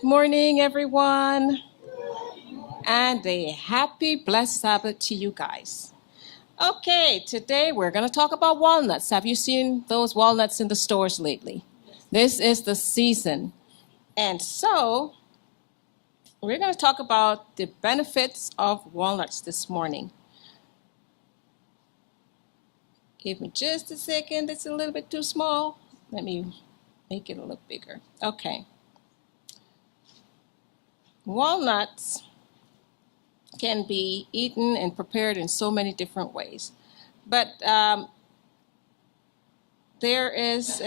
Good morning, everyone, and a happy, blessed Sabbath to you guys. Okay, today we're going to talk about walnuts. Have you seen those walnuts in the stores lately? This is the season. And so we're going to talk about the benefits of walnuts this morning. Give me just a second. It's a little bit too small. Let me make it a little bigger. Okay. Walnuts can be eaten and prepared in so many different ways. But there is,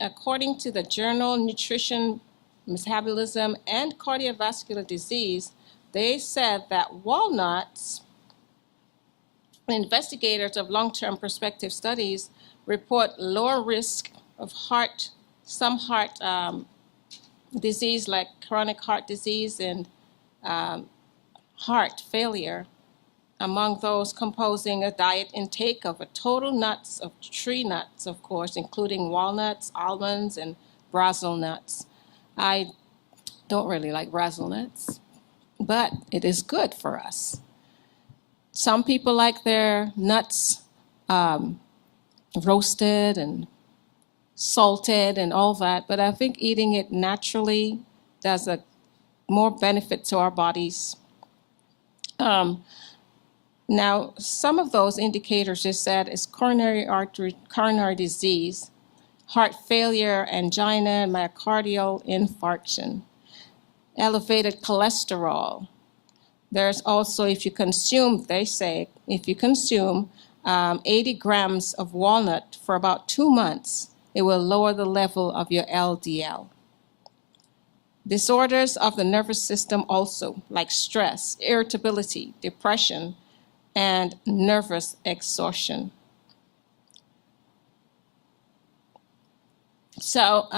according to the journal Nutrition, Metabolism, and Cardiovascular Disease, they said that walnuts, investigators of long-term prospective studies report lower risk of some heart disease like chronic heart disease and heart failure among those composing a diet intake of a total nuts of tree nuts, of course, including walnuts, almonds, and Brazil nuts. I don't really like Brazil nuts, but it is good for us. Some people like their nuts roasted and salted and all that, but I think eating it naturally does a more benefit to our bodies. Now, some of those indicators they said is coronary disease, heart failure, angina, myocardial infarction, elevated cholesterol. There's also, if you consume 80 grams of walnut for about 2 months, it will lower the level of your LDL. Disorders of the nervous system also, like stress, irritability, depression, and nervous exhaustion. So,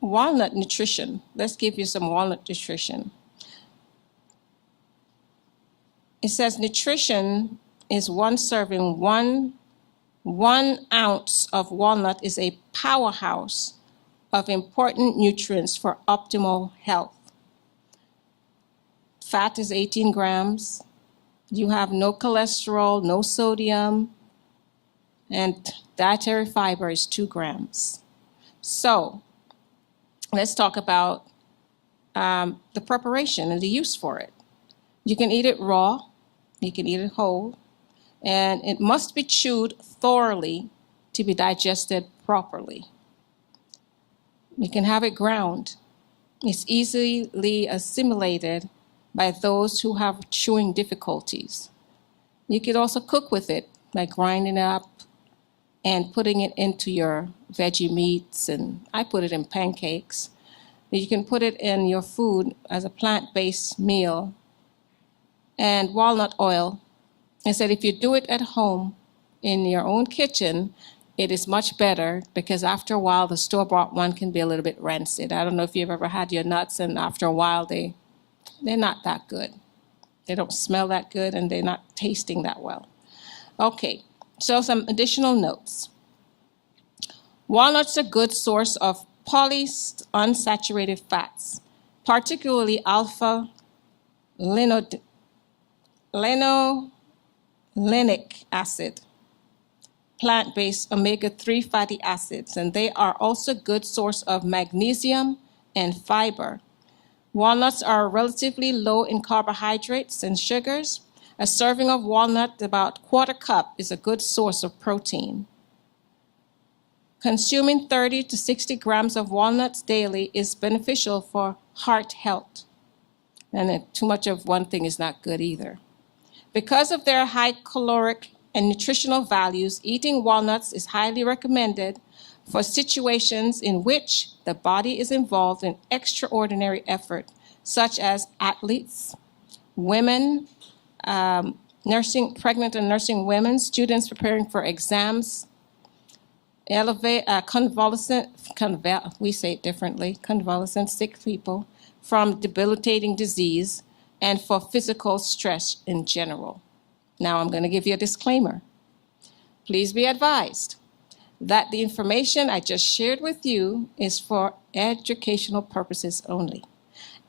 walnut nutrition. Let's give you some walnut nutrition. It says nutrition is one serving, one ounce of walnut is a powerhouse of important nutrients for optimal health. Fat is 18 grams. You have no cholesterol, no sodium, and dietary fiber is 2 grams. So let's talk about the preparation and the use for it. You can eat it raw, you can eat it whole, and it must be chewed thoroughly to be digested properly. You can have it ground. It's easily assimilated by those who have chewing difficulties. You could also cook with it by grinding it up and putting it into your veggie meats, and I put it in pancakes. You can put it in your food as a plant-based meal. And walnut oil, I said if you do it at home in your own kitchen, it is much better because after a while the store-bought one can be a little bit rancid. I don't know if you've ever had your nuts and after a while they're not that good. They don't smell that good and they're not tasting that well. Okay, so some additional notes. Walnuts are a good source of polyunsaturated fats, particularly alpha-linolenic acid, plant-based omega-3 fatty acids, and they are also a good source of magnesium and fiber. Walnuts are relatively low in carbohydrates and sugars. A serving of walnut, about a quarter cup, is a good source of protein. Consuming 30 to 60 grams of walnuts daily is beneficial for heart health. And too much of one thing is not good either. Because of their high caloric and nutritional values, eating walnuts is highly recommended for situations in which the body is involved in extraordinary effort, such as athletes, women, pregnant and nursing women, students preparing for exams, convalescent sick people from debilitating disease, and for physical stress in general. Now I'm going to give you a disclaimer. Please be advised that the information I just shared with you is for educational purposes only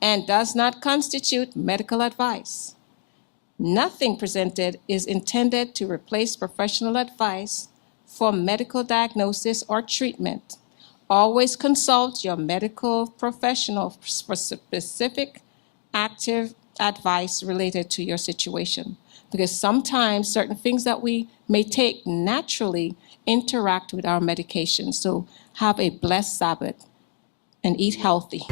and does not constitute medical advice. Nothing presented is intended to replace professional advice for medical diagnosis or treatment. Always consult your medical professional for specific active advice related to your situation, because sometimes certain things that we may take naturally interact with our medication. So have a blessed Sabbath and eat healthy.